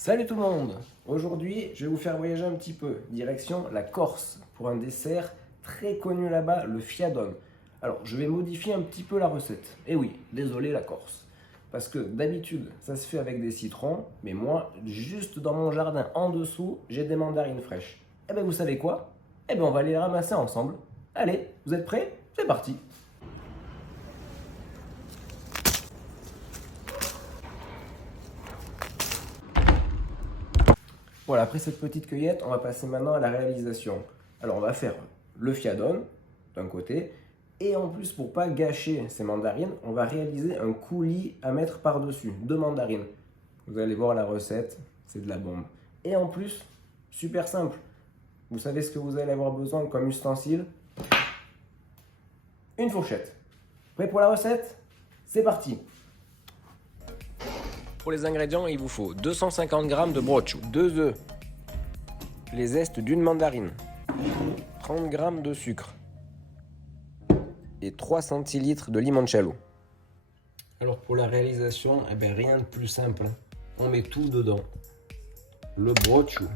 Salut tout le monde! Aujourd'hui, je vais vous faire voyager un petit peu, direction la Corse, pour un dessert très connu là-bas, le fiadone. Alors, je vais modifier un petit peu la recette. Et oui, désolé la Corse. Parce que d'habitude, ça se fait avec des citrons, mais moi, juste dans mon jardin en dessous, j'ai des mandarines fraîches. Et bien vous savez quoi? Eh bien on va aller les ramasser ensemble. Allez, vous êtes prêts? C'est parti! Voilà, après cette petite cueillette, on va passer maintenant à la réalisation. Alors on va faire le fiadone d'un côté, et en plus pour pas gâcher ces mandarines, on va réaliser un coulis à mettre par-dessus, 2 mandarines. Vous allez voir la recette, c'est de la bombe. Et en plus, super simple, vous savez ce que vous allez avoir besoin comme ustensile? Une fourchette. Prêt pour la recette? C'est parti! Pour les ingrédients, il vous faut 250 g de broccioli, 2 œufs, les zestes d'une mandarine, 30 g de sucre et 3 centilitres de limoncello. Alors pour la réalisation, rien de plus simple. On met tout dedans. Le broccioli,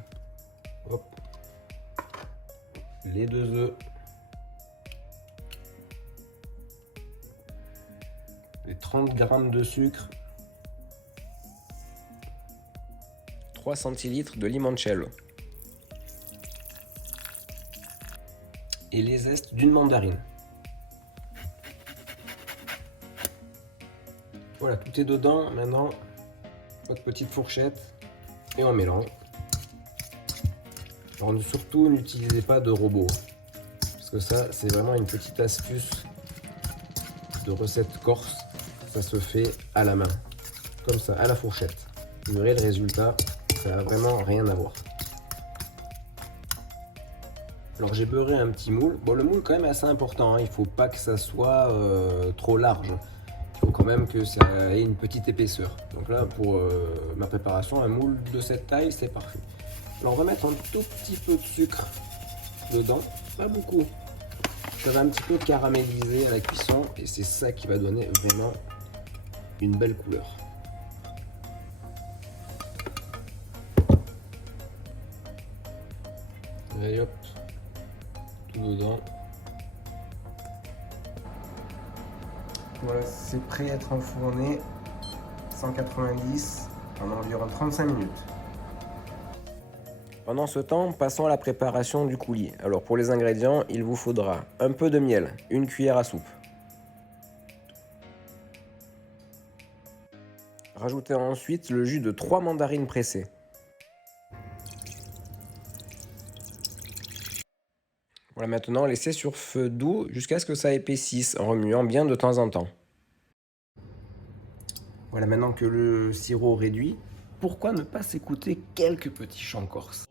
hop, les 2 œufs, les 30 g de sucre, 3 centilitres de limoncello et les zestes d'une mandarine. Voilà, tout est dedans. Maintenant, notre petite fourchette et on mélange. Alors surtout, n'utilisez pas de robot, parce que ça, c'est vraiment une petite astuce de recette corse. Ça se fait à la main, comme ça, à la fourchette. Vous verrez le résultat. Ça n'a vraiment rien à voir. Alors j'ai beurré un petit moule. Bon, le moule quand même assez important, hein. Il ne faut pas que ça soit trop large. Il faut quand même que ça ait une petite épaisseur. Donc là pour ma préparation, un moule de cette taille c'est parfait. Alors on va mettre un tout petit peu de sucre dedans, pas beaucoup. Ça va un petit peu caraméliser à la cuisson et c'est ça qui va donner vraiment une belle couleur. Allez hop, tout dedans. Voilà, c'est prêt à être enfourné, 190 en environ 35 minutes. Pendant ce temps, passons à la préparation du coulis. Alors pour les ingrédients, il vous faudra un peu de miel, une cuillère à soupe. Rajoutez ensuite le jus de 3 mandarines pressées. Voilà, maintenant laissez sur feu doux jusqu'à ce que ça épaississe en remuant bien de temps en temps. Voilà, maintenant que le sirop réduit, pourquoi ne pas s'écouter quelques petits chants corses?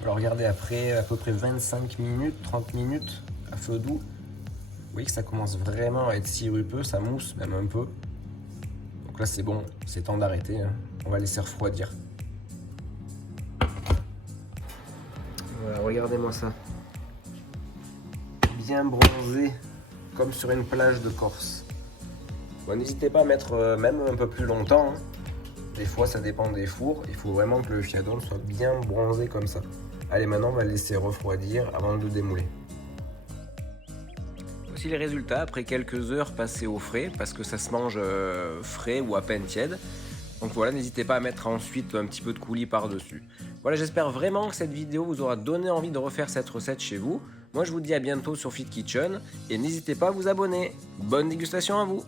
Alors regardez, après à peu près 25 minutes, 30 minutes à feu doux, vous voyez que ça commence vraiment à être sirupeux, ça mousse même un peu. Donc là c'est bon, c'est temps d'arrêter, hein. On va laisser refroidir. Voilà, regardez-moi ça. Bien bronzé, comme sur une plage de Corse. Bon, n'hésitez pas à mettre même un peu plus longtemps, hein. Des fois ça dépend des fours, il faut vraiment que le fiadone soit bien bronzé comme ça. Allez, maintenant on va le laisser refroidir avant de le démouler. Voici les résultats après quelques heures passées au frais, parce que ça se mange frais ou à peine tiède. Donc voilà, n'hésitez pas à mettre ensuite un petit peu de coulis par-dessus. Voilà, j'espère vraiment que cette vidéo vous aura donné envie de refaire cette recette chez vous. Moi je vous dis à bientôt sur Fit Kitchen et n'hésitez pas à vous abonner. Bonne dégustation à vous!